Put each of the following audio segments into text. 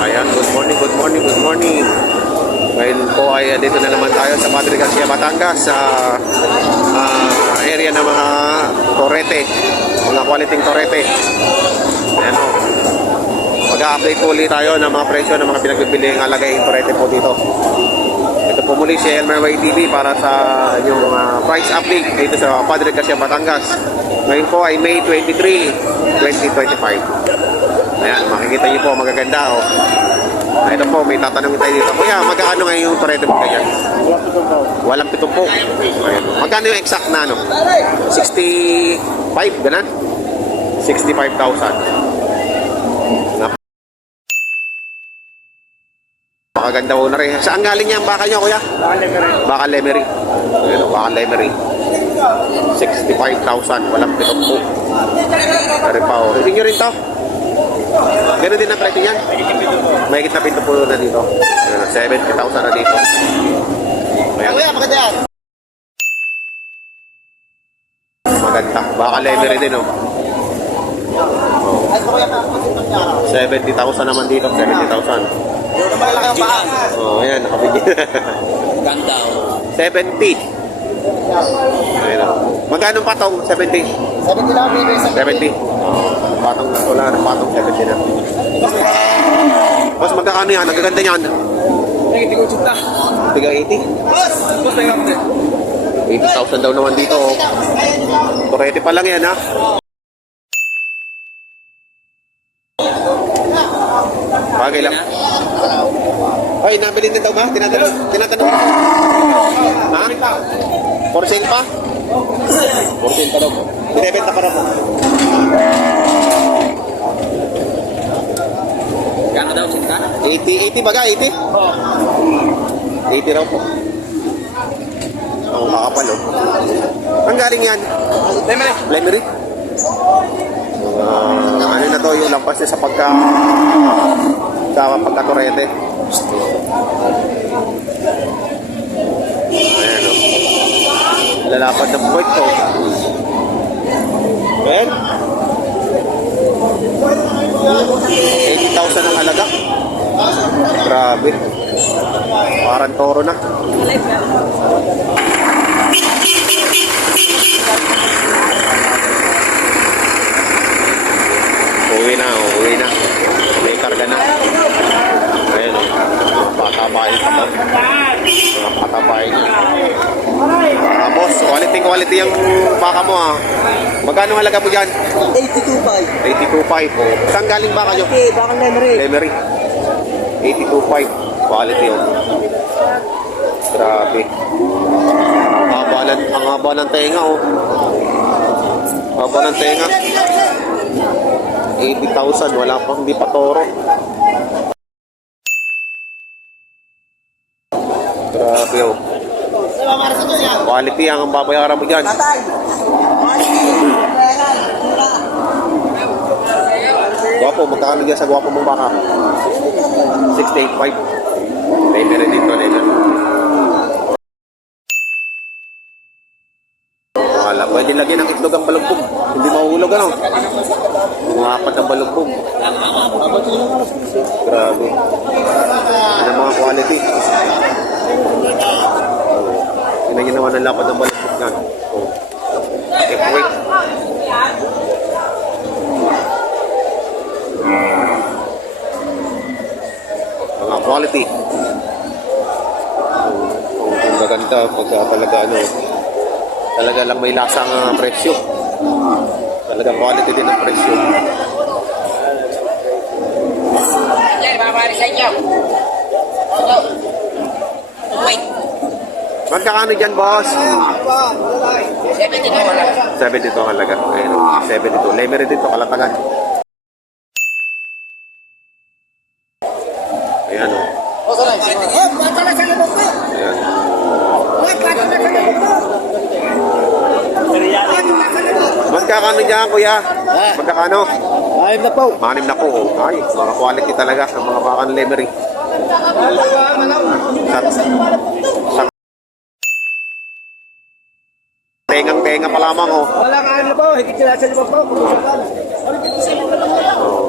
Ayan, good morning, good morning, good morning. Ngayon po ay dito na naman tayo sa Padre Garcia, Batangas, sa area ng mga torete, mga quality torete. Ayan o. Mag-update po ulit tayo ng mga presyo ng mga pinagbibili ng alagay ng torete po dito. Ito po muli si Elmer YTV para sa yung price update dito sa Padre Garcia, Batangas. Ngayon po ay May 23, 2025. Ayan, makikita niyo po, magaganda oh. Ito po, may tatanungin tayo dito. Kuya, magkano ngayon yung torete mo kaya? Walang pitong po. Ayan. Magkano yung exact na ano? 65, ganun? 65,000. Makaganda po na rin. Saan galing niya ang baka niyo, kuya? Baka Lemery. Ayan, baka Lemery. 65,000. Walang pitong po. Pare pa oh. Hindi nyo rin to? Gano'n din ang presyo niyan? May na pinto po na dito. 70,000 na dito. Ayan. Maganda yan. Maganda. Baka Lemery din oh. 70,000 naman dito. 70,000. Oh, ayan. Nakabigyan. Ganda oh. 70. Ayan oh. Magkano patong? 70? 70 lang, 70. Patong na. Wala na patong 70 na. Boss, magkakano yan? Nagaganda yan. Tiga 80? 80,000 daw naman dito. Torete pa lang yan ha. Bagay lang. Ay, nabili din daw ba? Tinatanong. Ha? For sale pa? For sale pa daw po. Binibenta pa na po. Gano'n daw, sinta? 80 baga, 80? Oo. 80 raw po. Ang kakapal oh. Ang galing yan? Lemery. Lemery? Ano na to, yung lampas niya sa pagkatorete. Ayan o. Lalapad ng puwet to. Ayan. 80,000 ang halaga. Grabe. Parang toro na. Uwi na. May karga na. Ayan o. Patabayin pa ba? Patabayin na. Boss, quality yung baka mo ha. Magkano halaga mo dyan? 82.5. 82.5 oh. Saan galing baka nyo? Okay, baka Lemery. Lemery. 82.5 quality oh. Grabe. Ang haba ng tenga oh. Haba ng tenga. 80,000 wala pa, hindi pa toro. Grabe oh. Quality ang babayaran mo dyan. Guwapo, magkakano dyan sa guwapo mong baka? 68.5. May meron dito, Lemery. Wala, pwede lagyan ng itlog ang balugbog. Hindi mahuhulog ano? Mga apat ang balugbog. Grabe. Ano mga quality? Tingnan nyo naman ang lapad ng balugbog yan. Wait. Mga quality. Ang gaganda pagka talaga ano, talaga lang may lasang presyo. Talaga quality din ang presyo. Yan, babari sa inyo. Wait. Magkakano dyan, boss? 72 wala. 72 halaga. Ayun, 72. Lemery dito, Kalatagan. Ayan o. Ayan. Magkakano dyan, kuya? Magkakano? Ayun na po. 6 na po. Ay, mga quality talaga sa mga bakan Lemery. Sa tengang-tenga pa lamang oh. Walang ano po, higit sila sa lima po. Oh.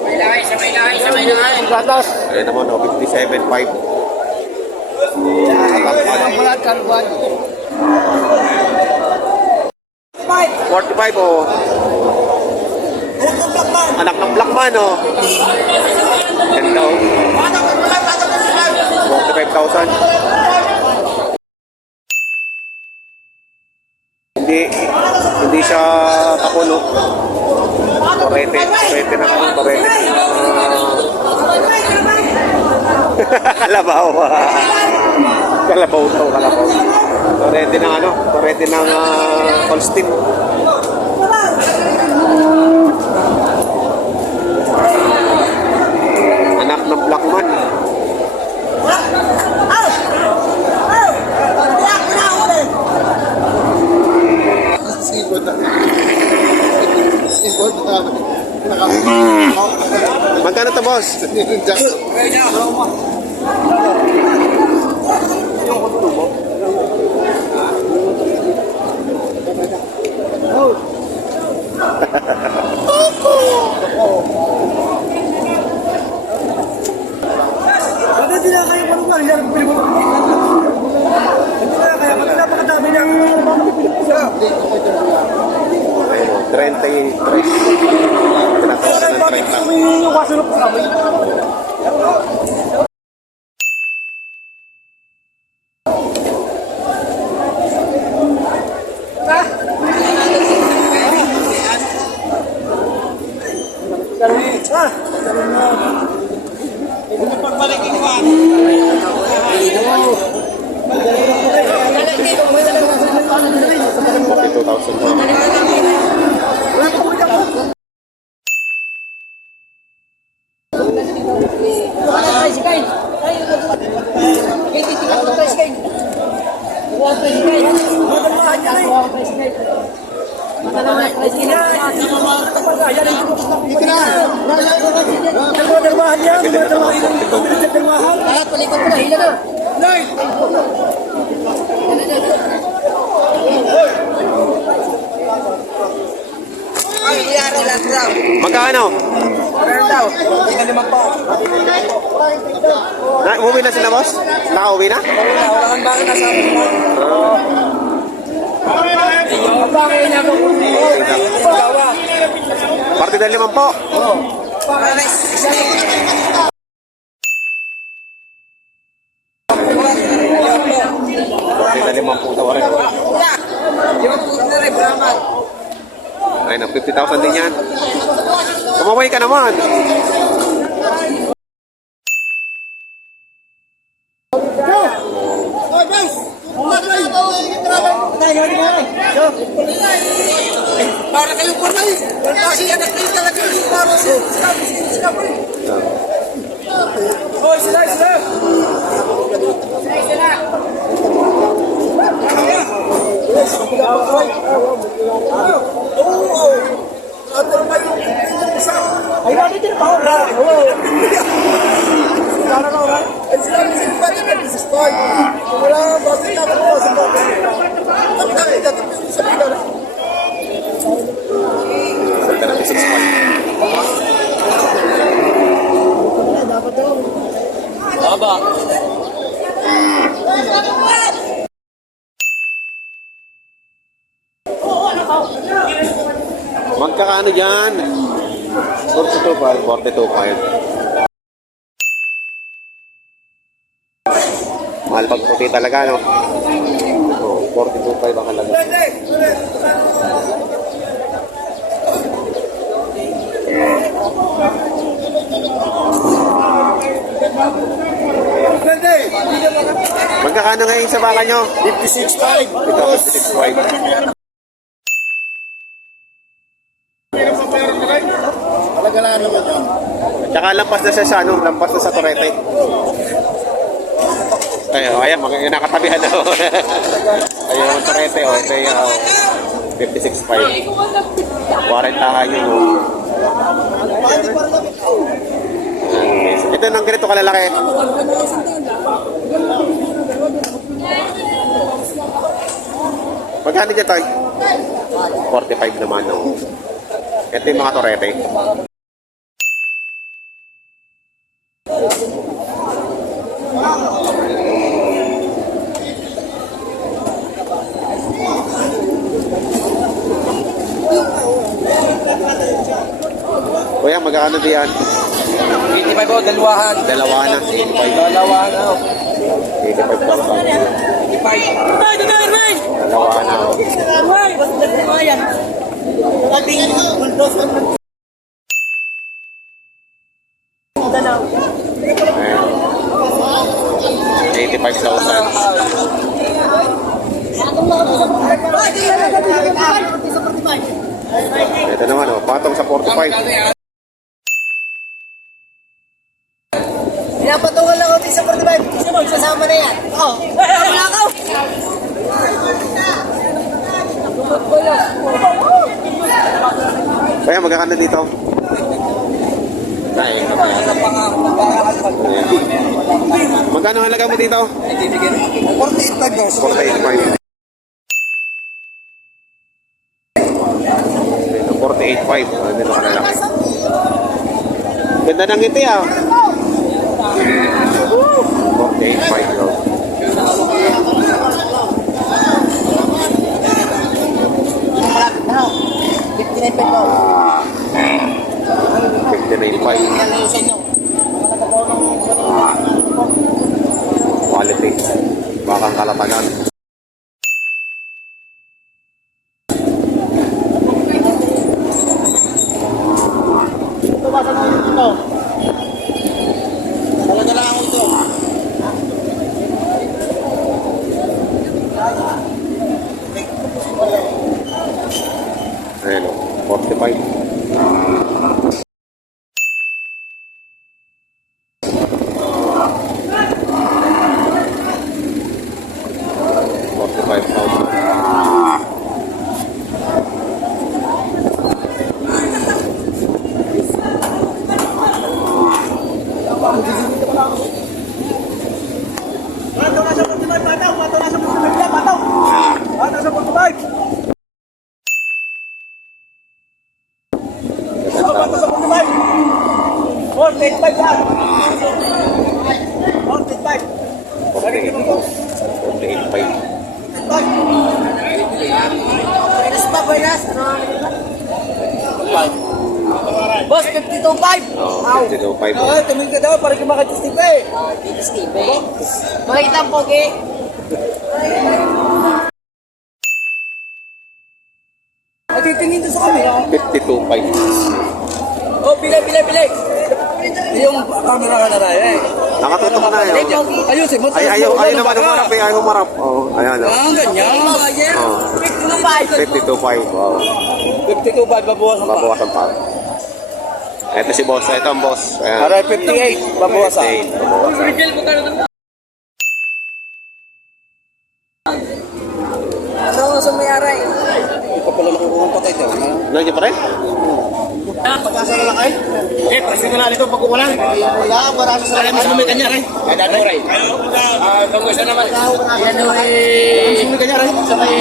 May lakay sa Sa may lahay, sa may lahay. Gatas. Ayan naman, 57.5. Ang balat kaluban. 45 oh. Anak ng Blackman oh. Ganda oh. 45,000. Hindi siya kapuno. Torete na kami, torete. Kalabaw. Kalabaw to, kalabaw. Torete ng ano? Torete ng Holstein. Anak ng Blackman. Magkano to, boss? Bakit hindi na kayo malugar? Yan ang pili mo. Hindi na kaya pati napakadami niya. Ayun o, 33. Tinatawagan ng Bakit 30. humingi yung kasunod sa kami? Magkano? Umuwi na sila, boss? Nakauwi na? Parte del 5 po. Parte del 5 po tawarin. Ay, na 50,000 din yan. Kumaway ka naman. Para kayo po na eh. Kasi anak kayo talaga yung para sa Hoy, sila. Ay, natin din pa. Sana na ba? Ay, sila kasi pa din ang business card. Wala nga ba? Sila ka po sa mga. Kami nakita sa mga. Salta na 6 Baba. Magkakaano dyan? 42.5, 42.5. Mahal pag puti talaga, no? Oh, 42.5 ang halaga. Magkakano ngayon sa baka nyo? 56.5. Ito, 56.5. Alagaan naman yun. Tsaka lampas na siya sa ano, lampas na sa Torete. Ayan, yung nakatabihan na. Ayun ang Torete, oh. Ito yung 56.5. 40 yun, oh. Ito nang ganito kalalaki. Magkano dyan, Toy? 45 naman, no? Ito yung mga Torete. Kuya, magkano diyan? 85 po, dalawahan. Dalawa na. 85. Dalawahan na. 85,000. 85. Ay, dito, Irving! Dalawa na. Ay, basta dalawa yan. Ayan. 85,000. Ito naman, oh, patong sa 45. Pinapatungan lang ako sa 45. Sasama na yan. Oo. Wala ako. Kuya, magkano dito? Ayan. Magkano halaga mo dito? 48 guys. 48,500. 48,500. Dito ka na lang. Ganda ng ngiti ah. 48,500 daw. Malapit na. 59 pa po. 59,500. Yan sa inyo. Quality. Bakang kalatagan. Tumasan mo dito. Talaga lang ako ito. Ayan o, 45. Buenas pa, buenas. Boss, 52.5. Oh, 52,500. Oo, tumingin ka daw para kumakatistip eh. Tistip eh. Makita ang pogi. Ay, titingin doon sa camera. 52,500. Oh, pila. Yung camera ka na rin eh. Nakatutok na yun. Ayusin mo. Ayaw naman humarap eh. Ayaw humarap. Oh, ayan o. Ganyan. Oh, 52,500. Wow. 52.5 babawasan pa. Babawasan pa. Ito si boss. Ito ang boss. Ayan. Aray, 58 babawasan. 58, babawasan. Ano sa may aray? Ito pala nakukuha patay ito. Nandiyan pa rin? Pag-asa na lang kayo? Eh, presi ko na dito pag kukulang. Wala, marasa sa Alam mo sa may kanya rin. Ay, dado rin. Tunggu isa naman. Yan o eh. Sa may kanya rin. Sa may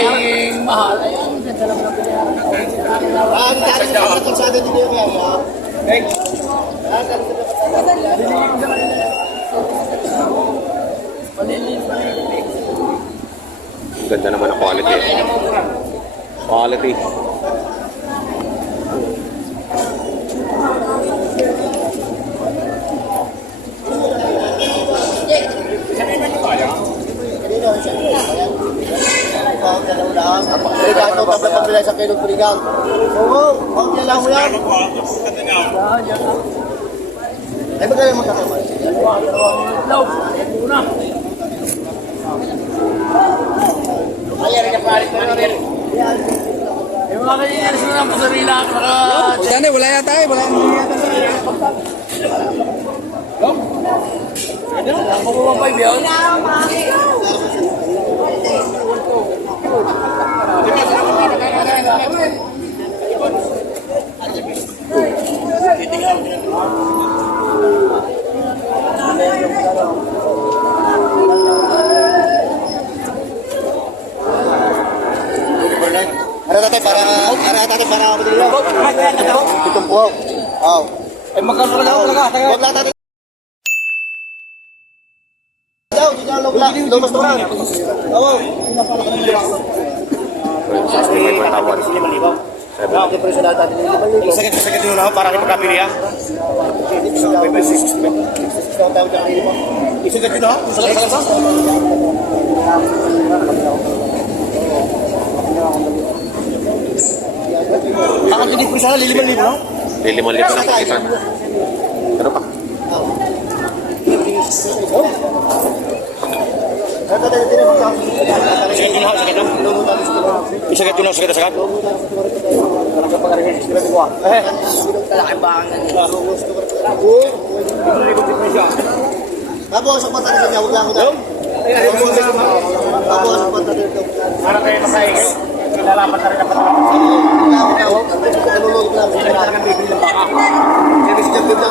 mahal. Hindi tayo sa kalsada dito yung kaya. Ang ganda naman ang quality. Quality. Pagkaligan ito, tapos pagbilay sa kilong piligang. Oo, ang kailangan mo yan. Ay, magaling magkakama. Yan eh, wala yata eh. Wala yata sa para ako dito. Itong buhaw. Oh. Eh, magkano ka daw? Huwag lang natin Lumos to na. Oo. 65 ang tawad. 7. Okay, pero sa lahat natin yung 5,000. Sakit nyo na para kayo magkapili ha. Isagat nyo na. Bakit hindi po sana liliman libo no? Liliman libo ng pakisan. Ano pa? Isagat nyo na, isagat nyo. Isagat nyo na, isagat. Tapos sa mata niya, huwag lang daw. Tapos sa mata niya. Para kayo masahin. Kilalapan na rin ang patapos. Nalulog lang.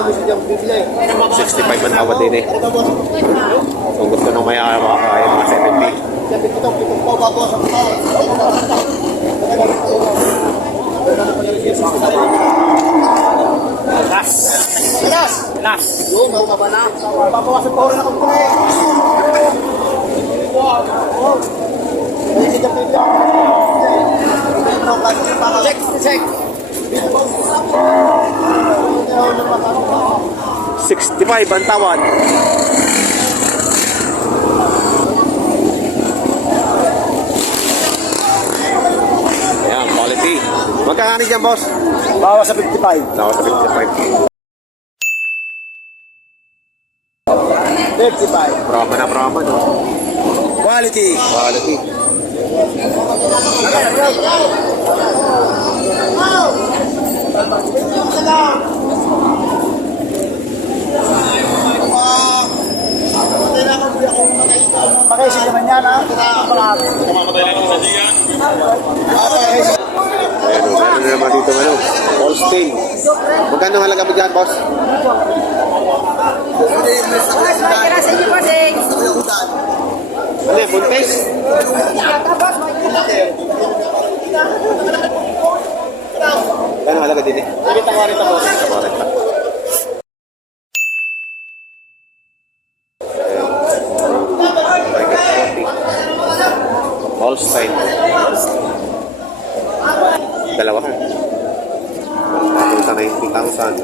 Kasi dyan bibili. 65 ang tawad din eh. Kung gusto nung may makakaya mga 70. Sabi ko po, babawas ang Last. yung mababa na. Babawas ang power na kung pre. Kasi dyan bibili. Check. 65 ang tawad. Ayan, quality. Magkakanin dyan, boss? Bawas sa 55. Nawa sa 55. 55. Brahma no? Quality. Quality. Pakaisip naman yan ha. Ayan, meron naman dito ano. Holstein. Magkano halaga mo dyan, boss? Ano yan, buntis? Kano halaga din eh? Nakita ko rin ako. Correct pa. Holstein. Dalawa ka. Ito sa 90,000.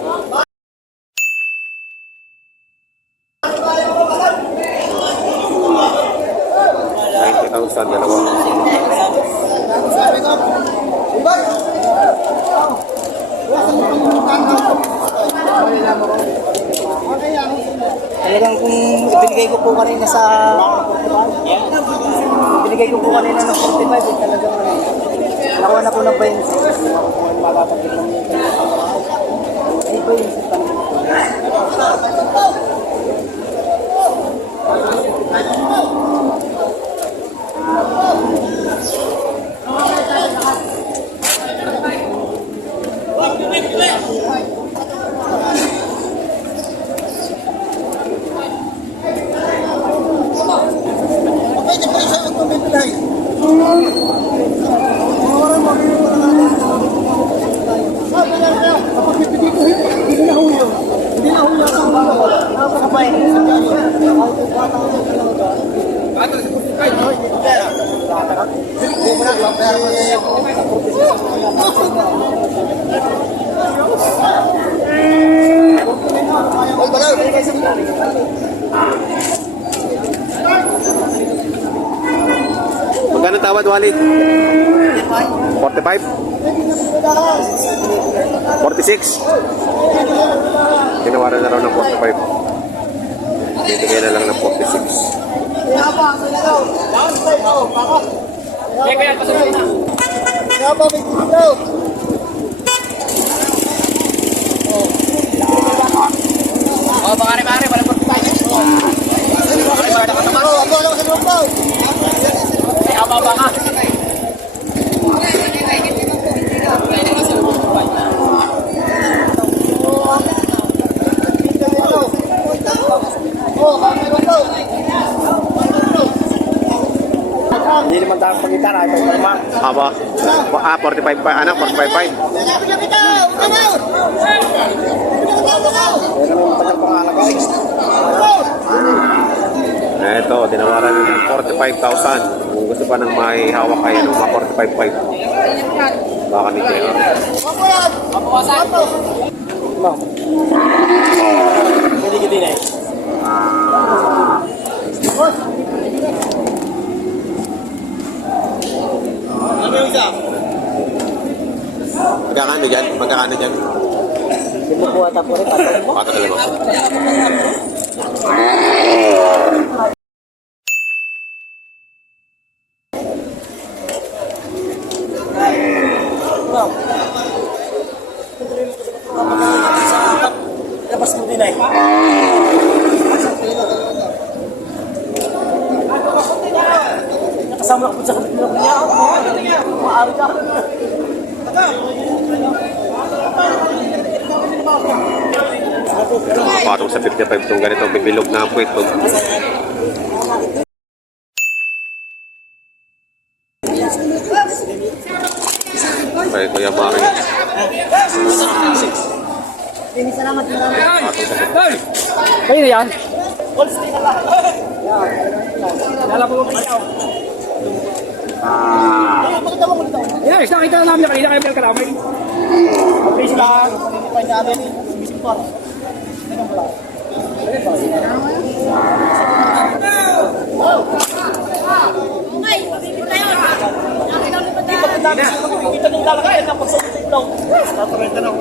90,000, dalawa. Talagang kung ibinigay ko po kanina sa 45, ibinigay ko po kanina ng 45, eh, talagang nakuha na po ng 20. Makakapagod lang yun. Ay po yung sipan. Pwede po isa ang tumibili. Magkano tawad, Wally? 45? 46? Tinawaran na raw ng 45. Bibigyan na lang ng 46. Oh, pare, balik po tayo. Ay, ababa ka. Hindi naman tayo pagitan, ito pa naman. Aba, 45 pa, ano, 45.5. Pero naman tagal pangalagay. Eto, tinawaran Para ng 45,000. Kung gusto pa ng may hawak kayo, mga 45,500. Baka ni JR. Magkakano dyan? Magkakano dyan? Hindi po ata po rin. Bata ka lang. Labas mo din ay. Nakasama ko sa kapit ng niya. Maaari ka. Patong sa 55 itong ganitong bibilog na puwet. Kaya Kuya Mario. Salamat. Kayo na yan? Lala po mo ikaw. Yan, nakita na namin kanina kayo kalamay. Please lang. Pa namin. Bising pa. Kita nung lalakay, napagsagot sa ilaw. Tatarenta na ako.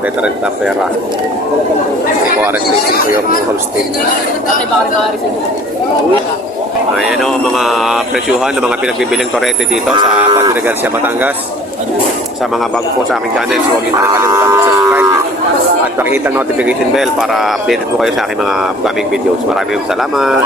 Veteran na pera. Kuwaret racing ko yung Holstein. Ayan o, mga presyuhan ng mga pinagbibiling torete dito sa Padre Garcia, Batangas. Sa mga bago po sa aking channel, huwag niyo kalimutan mag-subscribe at pakihit ang notification bell para updated po kayo sa aking mga upcoming videos. Maraming salamat!